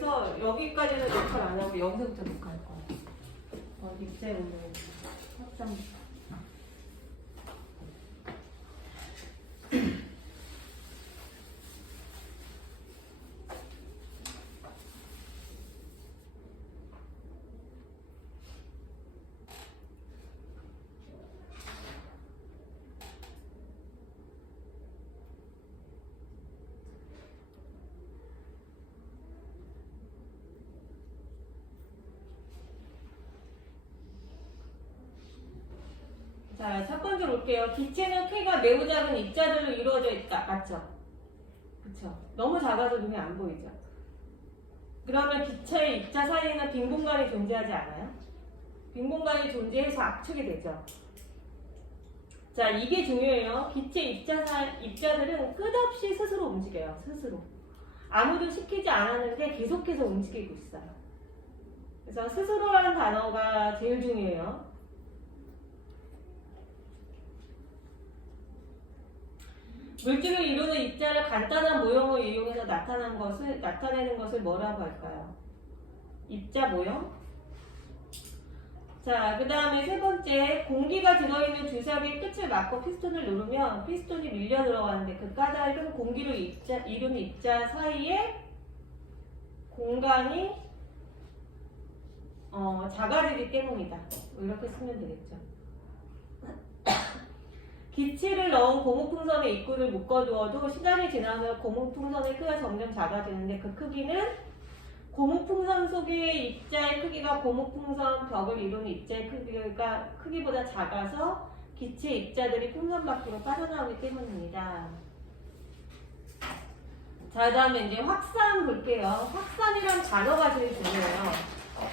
그래서 여기까지는 녹화를 안 하고 여기서부터 녹화할 거예요. 입체 운동 확장부터. 자, 첫 번째로 볼게요. 기체는 크기가 매우 작은 입자들로 이루어져 있다. 맞죠? 그쵸? 너무 작아서 눈에 안 보이죠? 그러면 기체의 입자 사이에는 빈 공간이 존재하지 않아요? 빈 공간이 존재해서 압축이 되죠. 자, 이게 중요해요. 기체 입자들은 끝없이 스스로 움직여요. 스스로. 아무도 시키지 않았는데 계속해서 움직이고 있어요. 그래서 스스로라는 단어가 제일 중요해요. 물질을 이루는 입자를 간단한 모형을 이용해서 나타내는 것을 뭐라고 할까요? 입자 모형? 자, 그 다음에 세 번째, 공기가 들어있는 주사기의 끝을 막고 피스톤을 누르면 피스톤이 밀려 들어가는데 그 까닭은 공기를 이루는 입자 사이에 공간이 작아지기 때문이다. 이렇게 쓰면 되겠죠. 기체를 넣은 고무풍선의 입구를 묶어두어도 시간이 지나면 고무풍선의 크기가 점점 작아지는데 그 크기는 고무풍선 속의 입자의 크기가 고무풍선 벽을 이루는 입자의 크기보다 작아서 기체 입자들이 풍선 밖으로 빠져나오기 때문입니다. 자, 다음에 이제 확산 볼게요. 확산이란 단어가 제일 중요해요.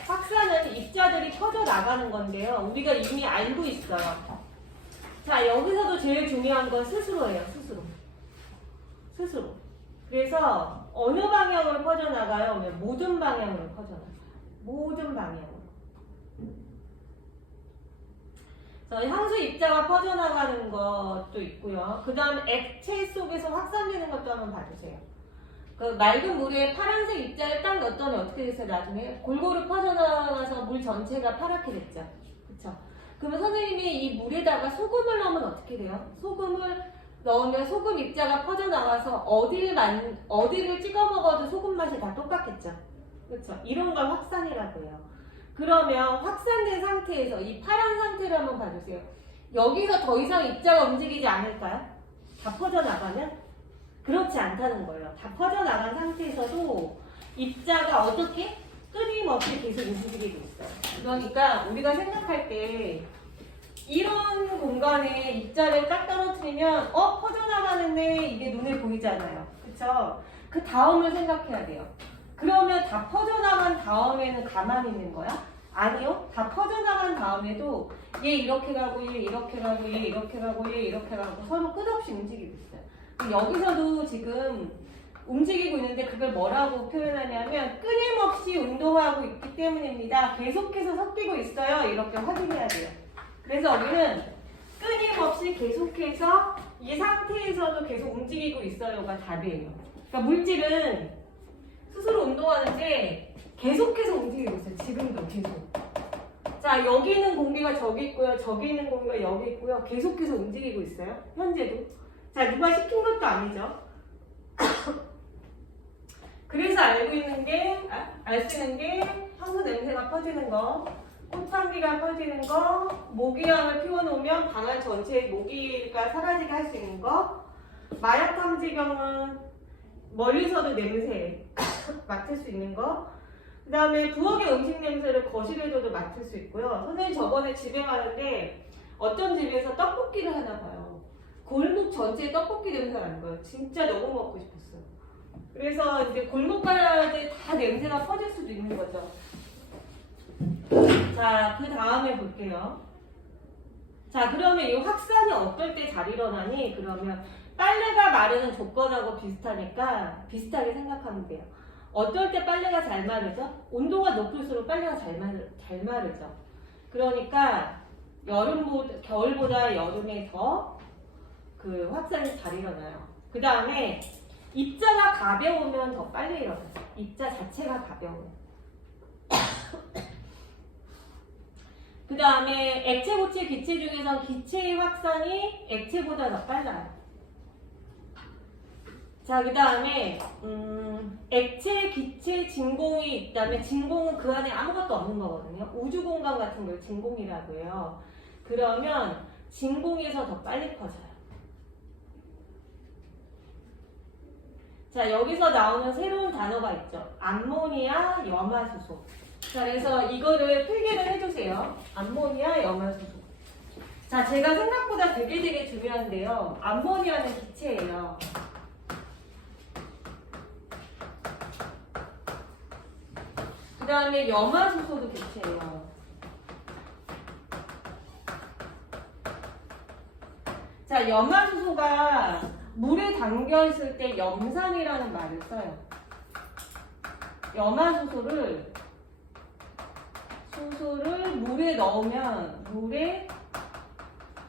확산은 입자들이 퍼져나가는 건데요. 우리가 이미 알고 있어요. 자, 여기서도 제일 중요한 건 스스로예요. 스스로. 그래서 어느 방향으로 퍼져나가요? 모든 방향으로 퍼져나가요. 모든 방향으로. 자, 향수 입자가 퍼져나가는 것도 있고요. 그 다음 액체 속에서 확산되는 것도 한번 봐주세요. 그 맑은 물에 파란색 입자를 딱 넣었더니 어떻게 됐어요? 나중에 골고루 퍼져나가서 물 전체가 파랗게 됐죠. 그쵸? 그러면 선생님이 이 물에다가 소금을 넣으면 어떻게 돼요? 소금을 넣으면 소금 입자가 퍼져나가서 어디를 찍어 먹어도 소금 맛이 다 똑같겠죠. 그렇죠? 이런 걸 확산이라고 해요. 그러면 확산된 상태에서 이 파란 상태를 한번 봐주세요. 여기서 더 이상 입자가 움직이지 않을까요? 다 퍼져나가면? 그렇지 않다는 거예요. 다 퍼져나간 상태에서도 입자가 어떻게? 끊임없이 계속 움직이고 있어요. 그러니까 우리가 생각할 때 이런 공간에 입자를 딱 떨어뜨리면 퍼져나가는데 이게 눈에 보이잖아요. 그쵸? 그 다음을 생각해야 돼요. 그러면 다 퍼져나간 다음에는 가만히 있는 거야? 아니요. 다 퍼져나간 다음에도 얘 이렇게 가고 얘 이렇게 가고 얘 이렇게 가고 얘 이렇게 가고 서로 끝없이 움직이고 있어요. 여기서도 지금 움직이고 있는데 그걸 뭐라고 표현하냐면 끊임없이 운동하고 있기 때문입니다. 계속해서 섞이고 있어요. 이렇게 확인해야 돼요. 그래서 우리는 끊임없이 계속해서 이 상태에서도 계속 움직이고 있어요가 답이에요. 그러니까 물질은 스스로 운동하는데 계속해서 움직이고 있어요. 지금도 계속. 자, 여기 있는 공기가 저기 있고요. 저기 있는 공기가 여기 있고요. 계속해서 움직이고 있어요. 현재도. 자, 누가 시킨 것도 아니죠. 그래서 알 수 있는 게 향수 냄새가 퍼지는 거, 꽃향기가 퍼지는 거, 모기향을 피워놓으면 방안 전체에 모기가 사라지게 할 수 있는 거, 마약 탐지경은 멀리서도 냄새 맡을 수 있는 거, 그 다음에 부엌의 음식 냄새를 거실에서도 맡을 수 있고요. 선생님 저번에 집에 가는데 어떤 집에서 떡볶이를 하나 봐요. 골목 전체에 떡볶이 냄새가 나는 거예요. 진짜 너무 먹고 싶었어요. 그래서 이제 골목가에 다 냄새가 퍼질 수도 있는 거죠. 자, 그 다음에 볼게요. 자, 그러면 이 확산이 어떨 때 잘 일어나니? 그러면 빨래가 마르는 조건하고 비슷하니까 비슷하게 생각하면 돼요. 어떨 때 빨래가 잘 마르죠? 온도가 높을수록 빨래가 잘 마르죠. 그러니까 겨울보다 여름에 더 그 확산이 잘 일어나요. 그 다음에 입자가 가벼우면 더 빨리 일어나요. 입자 자체가 가벼워요. 그 다음에 액체, 고체, 기체 중에서 기체의 확산이 액체보다 더 빨라요. 자, 그 다음에 액체, 기체, 진공이 있다면 진공은 그 안에 아무것도 없는 거거든요. 우주 공간 같은 걸 진공이라고 해요. 그러면 진공에서 더 빨리 퍼져요. 자, 여기서 나오는 새로운 단어가 있죠. 암모니아, 염화수소. 자, 그래서 이거를 필기를 해주세요. 암모니아, 염화수소. 자, 제가 생각보다 되게 중요한데요. 암모니아는 기체예요. 그 다음에 염화수소도 기체예요. 자, 염화수소가 물에 담겨있을 때 염산이라는 말을 써요. 염화수소를 물에 넣으면, 물에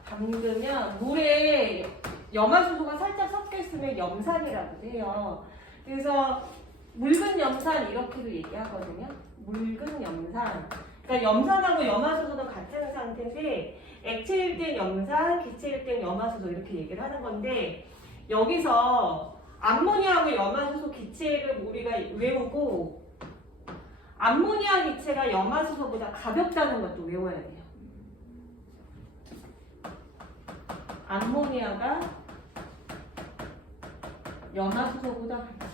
담그면, 물에 염화수소가 살짝 섞여있으면 염산이라고 해요. 그래서 묽은 염산 이렇게도 얘기하거든요. 묽은 염산. 그러니까 염산하고 염화수소는 같은 상태인데 액체일 땐 염산, 기체일 땐 염화수소 이렇게 얘기를 하는 건데 여기서 암모니아하고 염화수소 기체를 우리가 외우고 암모니아 기체가 염화수소보다 가볍다는 것도 외워야 돼요. 암모니아가 염화수소보다 가볍다.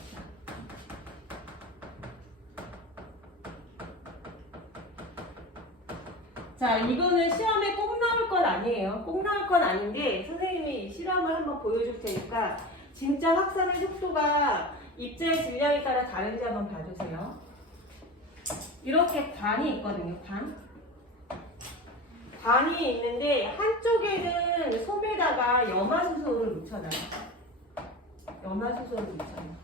자, 이거는 시험에 꼭 나올 건 아니에요. 꼭 나올 건 아닌데 선생님이 실험을 한번 보여줄 테니까 진짜 확산의 속도가 입자의 질량에 따라 다른지 한번 봐주세요. 이렇게 관이 있거든요. 관이 있는데 한쪽에는 솜에다가 염화수소를 묻혀놔요. 염화수소를 묻혀놔요.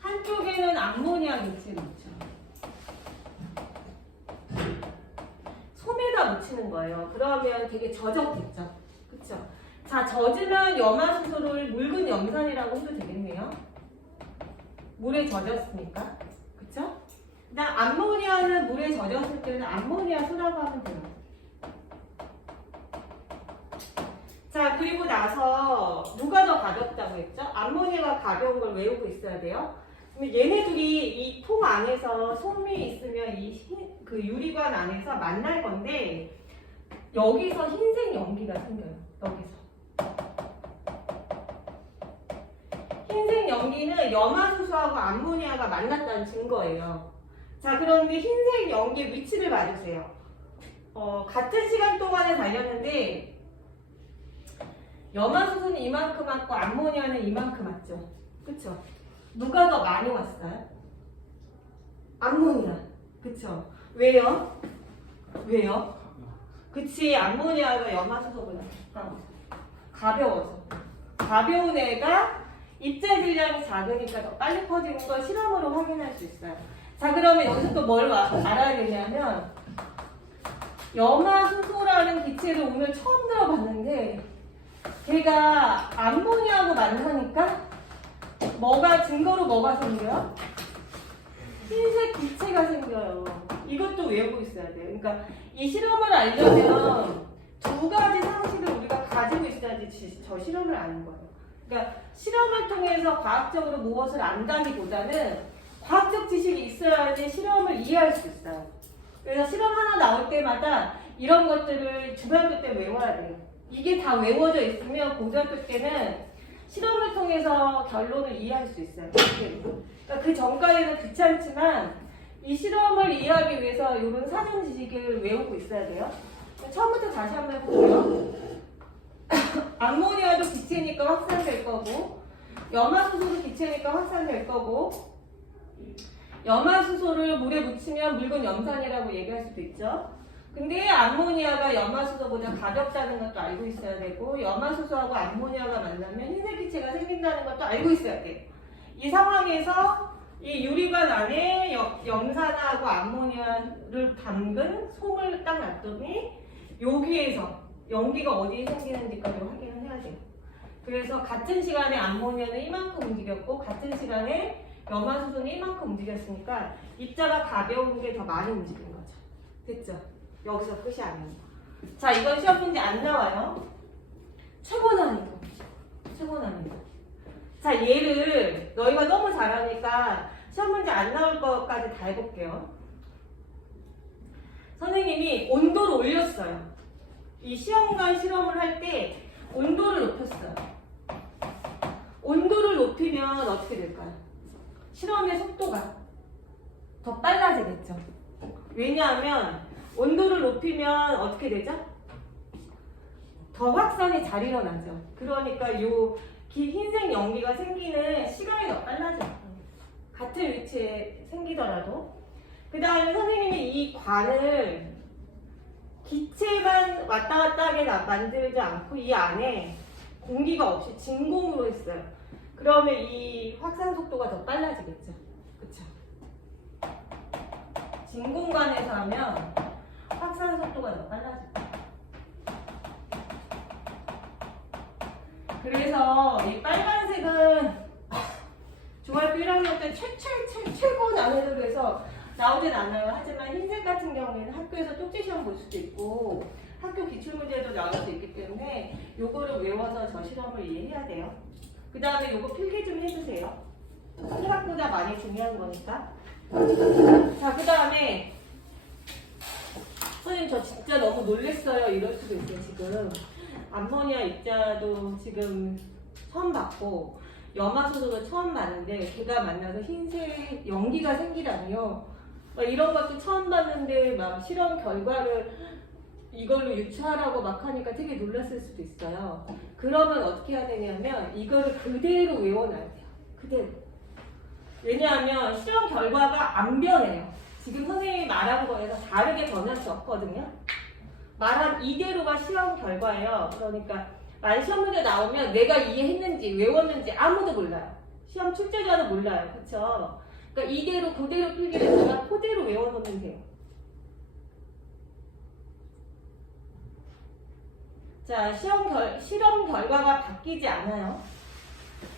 한쪽에는 암모니아 기체를 묻혀요. 솜에다 묻히는 거예요. 그러면 되게 젖었겠죠. 그쵸? 자, 젖으면 염화수소를 묽은 염산이라고 해도 되겠네요. 물에 젖었으니까. 그쵸? 그다음 암모니아는 물에 젖었을 때는 암모니아 수라고 하면 돼요. 자, 그리고 나서 누가 더 가볍다고 했죠? 암모니아가 가벼운 걸 외우고 있어야 돼요. 그럼 얘네들이 이 통 안에서 솜이 있으면 그 유리관 안에서 만날 건데 여기서 흰색 연기가 생겨요. 여기서. 흰색 연기는 염화수소하고 암모니아가 만났다는 증거예요. 자, 그런데 흰색 연기의 위치를 봐주세요. 같은 시간 동안에 달렸는데 염화수소는 이만큼 왔고 암모니아는 이만큼 왔죠. 그쵸? 누가 더 많이 왔어요? 암모니아. 그쵸? 왜요? 왜요? 그치, 암모니아가 염화수소보다 가벼워서. 가벼운 애가 입자 질량이 작으니까 더 빨리 퍼지는 걸 실험으로 확인할 수 있어요. 자, 그러면 여기서 또 뭘 알아야 되냐면 염화수소라는 기체를 오늘 처음 들어봤는데 걔가 암모니아하고 만나니까 증거로 뭐가 생겨요? 흰색 기체가 생겨요. 이것도 외우고 있어야 돼요. 그러니까 이 실험을 알려면 두 가지 상식을 우리가 가지고 있어야지 저 실험을 아는 거예요. 그러니까 실험을 통해서 과학적으로 무엇을 안다기보다는 과학적 지식이 있어야지 실험을 이해할 수 있어요. 그래서 실험 하나 나올 때마다 이런 것들을 중학교 때 외워야 돼요. 이게 다 외워져 있으면 고등학교 때는 실험을 통해서 결론을 이해할 수 있어요. 그러니까 그 전까지는 귀찮지만 이 실험을 이해하기 위해서 이런 사전 지식을 외우고 있어야 돼요. 처음부터 다시 한번 해볼게요. 암모니아도 기체니까 확산될 거고 염화수소도 기체니까 확산될 거고 염화수소를 물에 묻히면 묽은 염산이라고 얘기할 수도 있죠. 근데 암모니아가 염화수소보다 가볍다는 것도 알고 있어야 되고 염화수소하고 암모니아가 만나면 흰색 기체가 생긴다는 것도 알고 있어야 돼요. 이 상황에서 이 유리관 안에 염산하고 암모니아를 담근 솜을 딱 놨더니 여기에서 연기가 어디에 생기는지까지 확인을 해야 돼요. 그래서 같은 시간에 암모니아는 이만큼 움직였고 같은 시간에 염화수소는 이만큼 움직였으니까 입자가 가벼운 게 더 많이 움직인 거죠. 됐죠? 여기서 끝이 아닙니다. 자, 이건 시험 문제 안 나와요. 최고 난이도. 최고 난이도. 자, 얘를 너희가 너무 잘하니까 시험 문제 안 나올 것까지 다 해볼게요. 선생님이 온도를 올렸어요. 이 시험관 실험을 할 때 온도를 높였어요. 온도를 높이면 어떻게 될까요? 실험의 속도가 더 빨라지겠죠. 왜냐하면 온도를 높이면 어떻게 되죠? 더 확산이 잘 일어나죠. 그러니까 요 흰색 연기가 생기는 시간이 더 빨라져요. 같은 위치에 생기더라도. 그 다음에 선생님이 이 관을 기체만 왔다 갔다 하게 만들지 않고 이 안에 공기가 없이 진공으로 했어요. 그러면 이 확산 속도가 더 빨라지겠죠. 그쵸? 진공관에서 하면 확산 속도가 더 빨라져요. 그래서 이 빨간색은 중학교 1학년 때 최고 난이도로 해서 나오진 않아요. 하지만 흰색 같은 경우에는 학교에서 쪽지시험 볼 수도 있고 학교 기출문제도 나올 수 있기 때문에 요거를 외워서 저 실험을 이해해야 돼요. 그 다음에 요거 필기 좀 해주세요. 생각보다 많이 중요한 거니까. 자, 그 다음에 선생님 저 진짜 너무 놀랬어요. 이럴 수도 있어요. 지금 암모니아 입자도 지금 처음 봤고 염화수소도 처음 봤는데 걔가 만나서 흰색 연기가 생기다니요. 막 이런 것도 처음 봤는데 막 실험 결과를 이걸로 유추하라고 막 하니까 되게 놀랐을 수도 있어요. 그러면 어떻게 해야 되냐면 이거를 그대로 외워놔야 돼요. 그대로. 왜냐하면 실험 결과가 안 변해요. 지금 선생님이 말한 거에서 다르게 변할 수 없거든요. 말한 이대로가 시험 결과예요. 그러니까 만약 시험 문제 나오면 내가 이해했는지 외웠는지 아무도 몰라요. 시험 출제자도 몰라요. 그쵸? 그러니까 이대로 그대로 필기를 해서 그대로 외워놓으면 돼요. 자, 실험 결과가 바뀌지 않아요.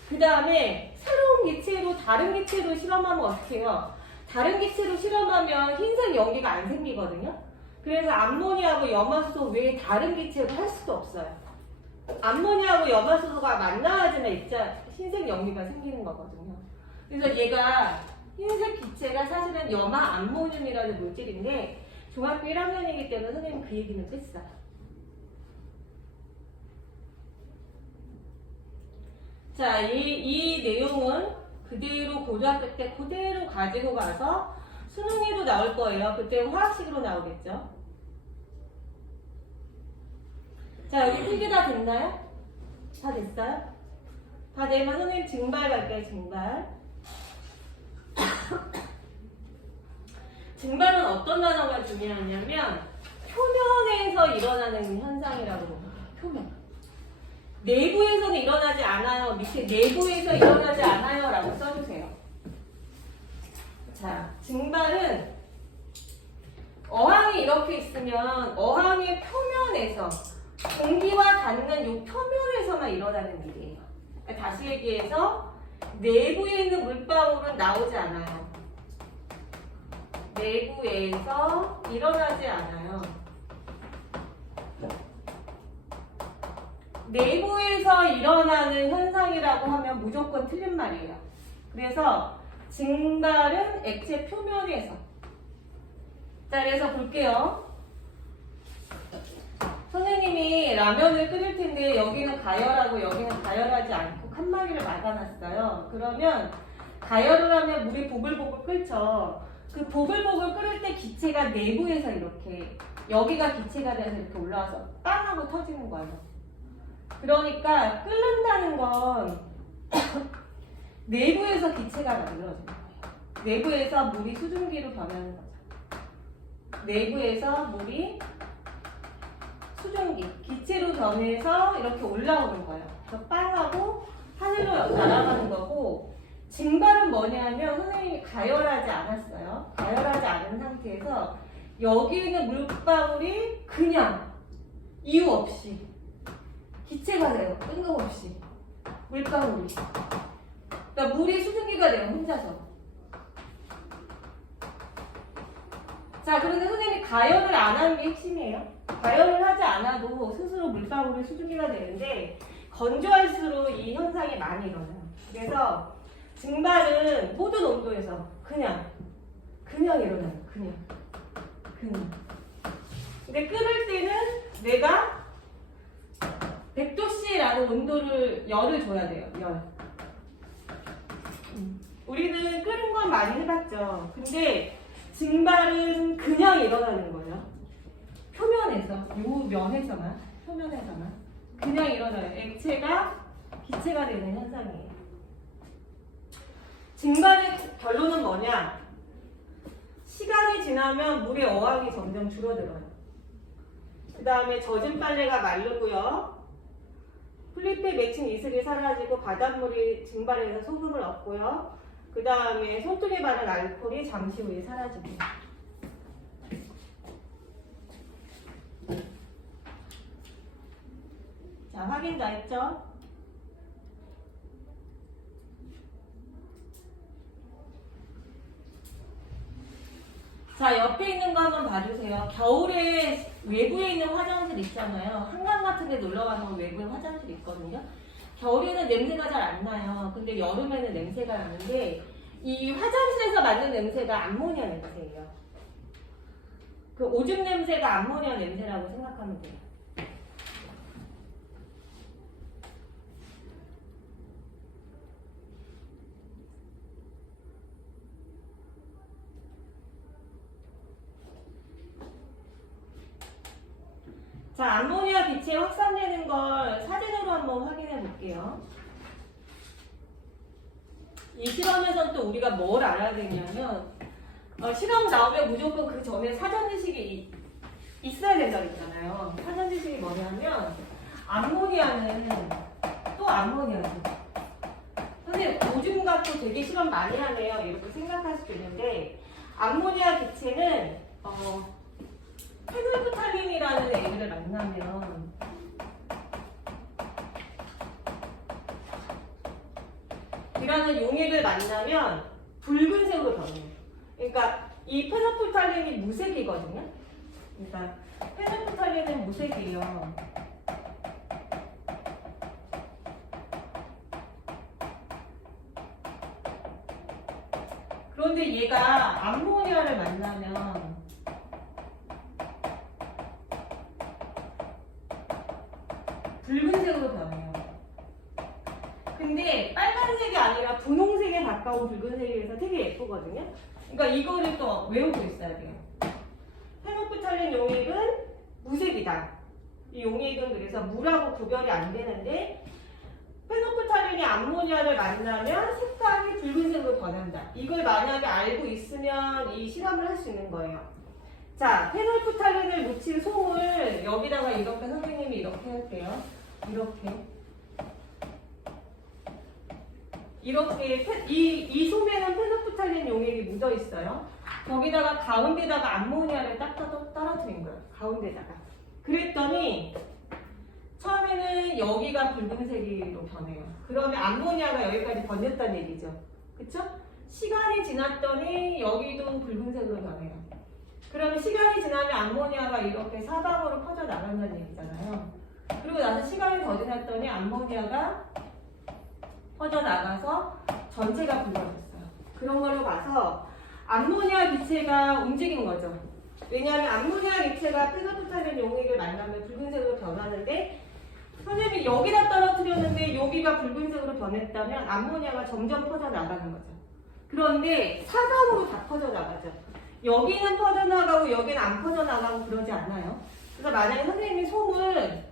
그 다음에 새로운 기체로 다른 기체로 실험하면 어떻게 해요? 다른 기체로 실험하면 흰색 연기가 안 생기거든요. 그래서 암모니아하고 염화수소 외에 다른 기체로 할 수도 없어요. 암모니아하고 염화수소가 만나야지만 입자 흰색 연기가 생기는 거거든요. 그래서 얘가 흰색 기체가 사실은 염화 암모늄이라는 물질인데 중학교 1학년이기 때문에 선생님 그 얘기는 뺐어요. 자, 이 내용은 그대로 고등학교 때 그대로 가지고 가서 수능에도 나올 거예요. 그때 화학식으로 나오겠죠. 자, 여기 필기 다 됐나요? 다 됐어요? 다 되면 선생님 증발 갈게요. 증발. 증발은 어떤 단어가 중요하냐면 표면에서 일어나는 현상이라고 봅니다. 표면. 내부에서는 일어나지 않아요. 밑에 내부에서 일어나지 않아요. 라고 써주세요. 자, 증발은 어항이 이렇게 있으면 어항의 표면에서 공기와 닿는 이 표면에서만 일어나는 일이에요. 그러니까 다시 얘기해서 내부에 있는 물방울은 나오지 않아요. 내부에서 일어나지 않아요. 내부에서 일어나는 현상이라고 하면 무조건 틀린 말이에요. 그래서 증발은 액체 표면에서. 자, 그래서 볼게요. 선생님이 라면을 끓일 텐데 여기는 가열하고 여기는 가열하지 않고 칸막이를 막아놨어요. 그러면 가열을 하면 물이 보글보글 끓죠. 그 보글보글 끓을 때 기체가 내부에서 이렇게 여기가 기체가 돼서 이렇게 올라와서 빵 하고 터지는 거예요. 그러니까 끓는다는 건 내부에서 기체가 만들어지는 거예요. 내부에서 물이 수증기로 변하는 거죠. 내부에서 물이 수증기, 기체로 변해서 이렇게 올라오는 거예요. 그래서 빵하고 하늘로 날아가는 거고, 증발은 뭐냐면 선생님이 가열하지 않았어요. 가열하지 않은 상태에서 여기 있는 물방울이 그냥 이유 없이 기체가 돼요. 뜬금없이. 물방울이. 그러니까 물이 수증기가 돼요, 혼자서. 자, 그런데 선생님이 가열을 안 하는 게 핵심이에요. 가열을 하지 않아도 스스로 물방울이 수증기가 되는데 건조할수록 이 현상이 많이 일어나요. 그래서 증발은 모든 온도에서 그냥 일어나요. 그냥. 근데 끓을 때는 내가 100도씨라는 온도를, 열을 줘야 돼요. 열. 우리는 끓은 건 많이 해봤죠. 근데 증발은 그냥 일어나는 거예요. 표면에서, 요 면에서만, 표면에서만 그냥 일어나요. 액체가 기체가 되는 현상이에요. 증발의 결론은 뭐냐? 시간이 지나면 물의 어항이 점점 줄어들어요. 그 다음에 젖은 빨래가 마르고요. 플리페 맺힌 이슬이 사라지고 바닷물이 증발해서 소금을 얻고요. 그 다음에 손톱에 바른 알코올이 잠시 후에 사라집니다. 자, 확인 다 했죠? 자, 옆에 있는 거 한번 봐주세요. 겨울에 외부에 있는 화장실 있잖아요. 한강 같은 데 놀러 가면 외부에 화장실 있거든요. 겨울에는 냄새가 잘 안 나요. 근데 여름에는 냄새가 나는데 이 화장실에서 맡는 냄새가 암모니아 냄새예요. 그 오줌 냄새가 암모니아 냄새라고 생각하면 돼요. 자, 암모니아 빛이 확산되는 걸 사진으로 한번 확인해 볼게요. 이 실험에서는 또 우리가 뭘 알아야 되냐면 실험 나오면 무조건 그 전에 사전 지식이 있어야 된다고 했잖아요. 사전 지식이 뭐냐면 암모니아는 또 암모니아죠. 근데 오줌 갖고 되게 실험 많이 하네요. 이렇게 생각할 수도 있는데 암모니아 기체는 페놀프탈린이라는 애를 만나면 이라는 용액을 만나면 붉은색으로 변해요. 그러니까 이 페놀프탈린이 무색이거든요. 그러니까 페놀프탈린은 무색이에요. 그런데 얘가 암모니아를 만나면 붉은색으로 변해요. 근데 빨간색이 아니라 분홍색에 가까운 붉은색이라서 되게 예쁘거든요. 그러니까 이거를 또 외우고 있어야 돼요. 페놀프탈린 용액은 무색이다. 이 용액은 그래서 물하고 구별이 안 되는데 페놀프탈린이 암모니아를 만나면 색깔이 붉은색으로 변한다. 이걸 만약에 알고 있으면 이 실험을 할 수 있는 거예요. 자, 페놀프탈린을 묻힌 솜을 여기다가 이렇게 선생님이 이렇게 할게요. 이렇게 이 솜에는 페놀프탈린 용액이 묻어 있어요. 거기다가 가운데다가 암모니아를 딱 떨어뜨린 거예요. 가운데다가. 그랬더니 처음에는 여기가 붉은색으로 변해요. 그러면 암모니아가 여기까지 번졌다는 얘기죠. 그쵸? 시간이 지났더니 여기도 붉은색으로 변해요. 그러면 시간이 지나면 암모니아가 이렇게 사방으로 퍼져나간다는 얘기잖아요. 그리고 나서 시간이 더 지났더니 암모니아가 퍼져나가서 전체가 붉어졌어요. 그런 걸로 봐서 암모니아 기체가 움직인 거죠. 왜냐하면 암모니아 기체가 페놀프탈린 용액을 만나면 붉은색으로 변하는데 선생님이 여기다 떨어뜨렸는데 여기가 붉은색으로 변했다면 암모니아가 점점 퍼져나가는 거죠. 그런데 사방으로 다 퍼져나가죠. 여기는 퍼져나가고 여기는 안 퍼져나가고 그러지 않아요. 그래서 만약에 선생님이 솜을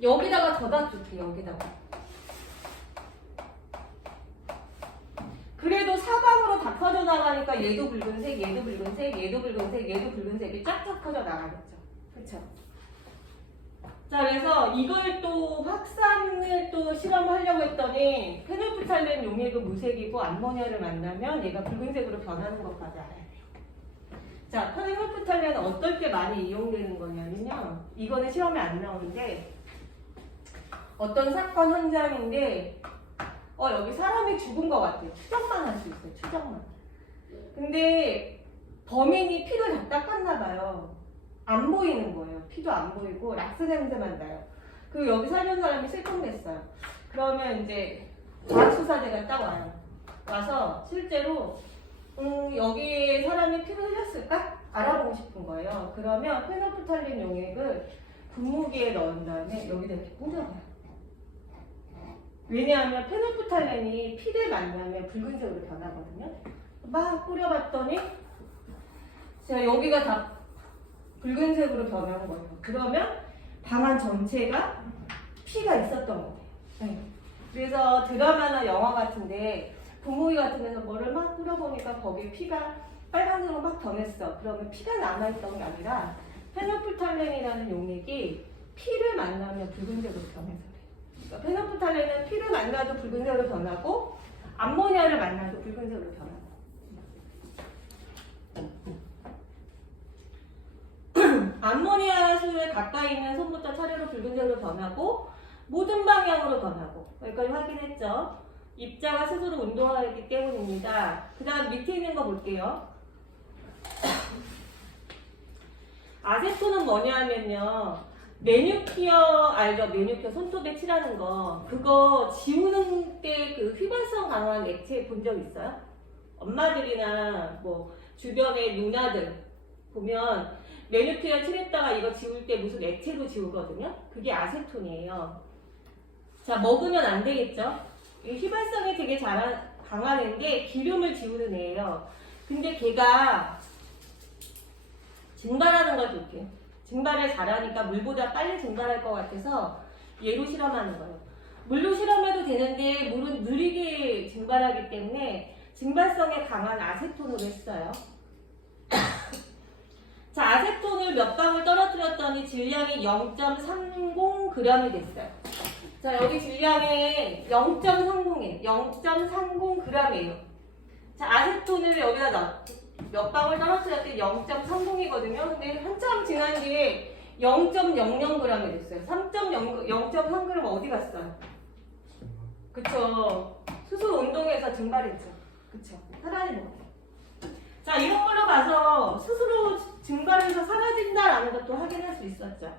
여기다가 더 줄게요. 여기다가. 그래도 사방으로 다 퍼져나가니까 얘도 붉은색, 얘도 붉은색, 얘도 붉은색, 얘도 붉은색이 쫙쫙 퍼져나가겠죠. 그쵸? 자, 그래서 이걸 또 확산을 또 실험하려고 했더니 페놀프탈린 용액은 무색이고 암모니아를 만나면 얘가 붉은색으로 변하는 것까지 알아야 돼요. 자, 페놀프탈린은 어떨 때 많이 이용되는 거냐면요. 이거는 시험에 안 나오는데 어떤 사건 현장인데 여기 사람이 죽은 것 같아요. 추정만 할 수 있어요. 추정만. 근데 범인이 피를 다 닦았나 봐요. 안 보이는 거예요. 피도 안 보이고 락스 냄새만 나요. 그리고 여기 살던 사람이 실종됐어요. 그러면 이제 과학수사대가 딱 와요. 와서 실제로 여기에 사람이 피를 흘렸을까? 알아보고 싶은 거예요. 그러면 페놀프탈린 용액을 분무기에 넣은 다음에 여기다 이렇게 뿌려봐요. 왜냐하면 페놀프탈렌이 피를 만나면 붉은색으로 변하거든요. 막 뿌려봤더니 제가 여기가 다 붉은색으로 변한 거예요. 그러면 방안 전체가 피가 있었던 거예요. 네. 그래서 드라마나 영화 같은데 분무기 같은 데서 뭐를 막 뿌려보니까 거기에 피가 빨간색으로 막 변했어. 그러면 피가 남아있던 게 아니라 페놀프탈렌이라는 용액이 피를 만나면 붉은색으로 변해서 그래요. 그러니까 페놀프탈렌은 피를 만나도 붉은색으로 변하고 암모니아를 만나도 붉은색으로 변하고 암모니아 수에 가까이 있는 손부터 차례로 붉은색으로 변하고 모든 방향으로 변하고 여기까지 확인했죠? 입자가 스스로 운동하기 때문입니다. 그 다음 밑에 있는 거 볼게요. 아세톤은 뭐냐면요. 매니큐어 알죠? 매니큐어 손톱에 칠하는 거 그거 지우는 게 그 휘발성 강한 액체 본 적 있어요? 엄마들이나 뭐 주변의 누나들 보면 매니큐어 칠했다가 이거 지울 때 무슨 액체로 지우거든요? 그게 아세톤이에요. 자, 먹으면 안 되겠죠? 이 휘발성이 되게 강한 애인데 기름을 지우는 애예요. 근데 걔가 증발하는 걸 볼게요. 증발을 잘하니까 물보다 빨리 증발할 것 같아서 얘로 실험하는 거예요. 물로 실험해도 되는데 물은 느리게 증발하기 때문에 증발성에 강한 아세톤으로 했어요. 자, 아세톤을 몇 방울 떨어뜨렸더니 질량이 0.30g이 됐어요. 자, 여기 질량이 0.30이에요. 0.30g이에요. 자, 아세톤을 여기다 넣어. 몇 방울 떨어뜨렸더니 0.30이거든요. 근데 한참 지난 뒤에 0.00g이 됐어요. 0.3g 어디 갔어요? 그쵸. 수소 운동에서 증발했죠. 그쵸. 사라진 거. 자, 이런 걸로 봐서 스스로 증발해서 사라진다라는 것도 확인할 수 있었죠.